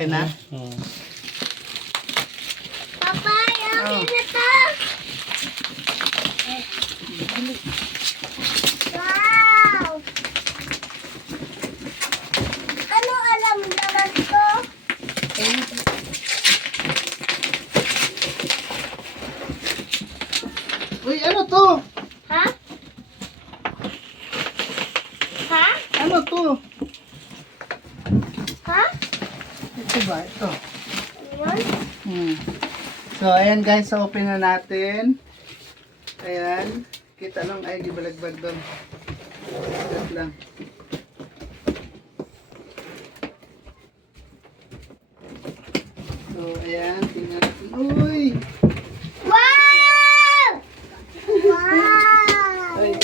Okay na? Papay, okay na to. Wow! Ano alam naman to? Uy, ano to? Ha? Ha? Ano to? Ha? Ito ba? Ito. Ano yun? So, ayan guys, so open na natin. Ayan. Kita lang, ay, gibalagbag doon. Wait lang. So, ayan, tingnan natin. Uy! Wow! Wow! Ay.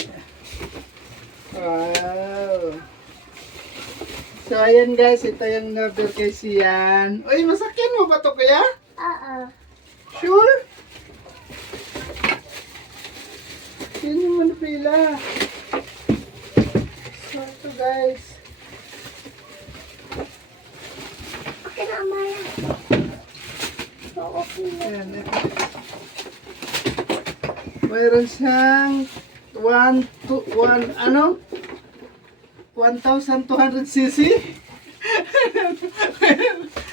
Wow! So, ayan guys, ito yung number kay Sian. Uy, masakyan mo ba to kaya? Oo. Sure? Yan yung manipila. So, ito guys. Okay na, Amaya. So, okay na. Ayan, ito. Mayroon siyang 1,200cc.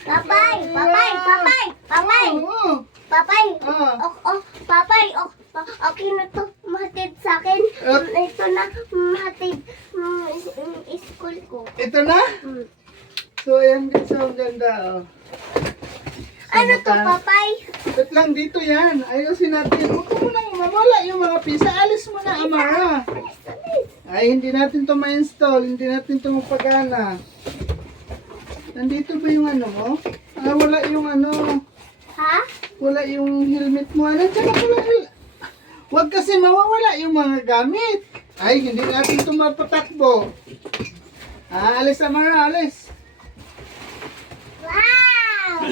Papay! Papay! Papay! Papay! Oo. Papay! Ah. Papay! Okay na to. Mahatid sa akin. Ito na. Mahatid. School ko. Ito na? Hmm. So, ayan guys, ang ganda. Oh. Ano to, Papay? Wait lang, dito yan. Ayusin natin. Huwag mo nang mawala yung mga pisa. Alis mo na, Amara. Ay, hindi natin to ma-install. Hindi natin to mapagana. Nandito ba yung ano mo? Ah, wala yung ano. Ha? Wala yung helmet mo. Nandiyan na pala. Huwag kasi mawawala yung mga gamit. Ay, hindi natin to mapatakbo. Ah, alis, Amara, alis. Wow!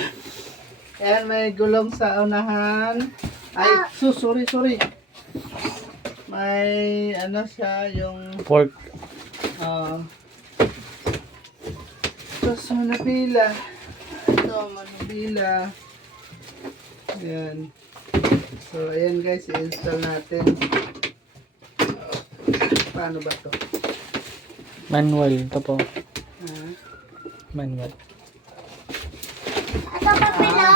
Ayan, may gulong sa unahan. Ay, sorry. May ano siya, yung Pork. tapos manubila. Ito, manubila. Ayan. So, ayan guys, i-install natin. Paano ba to? Manual. Ito po. Ha? Manual. Ito, Papay, no?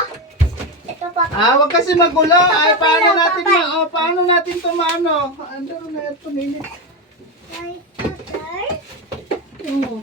Ito, Papay. Ah, wag kasi magulo. Ay, paano Papay, natin papay. paano natin to maano? Andun na ito, minit. Right, sir? Oo.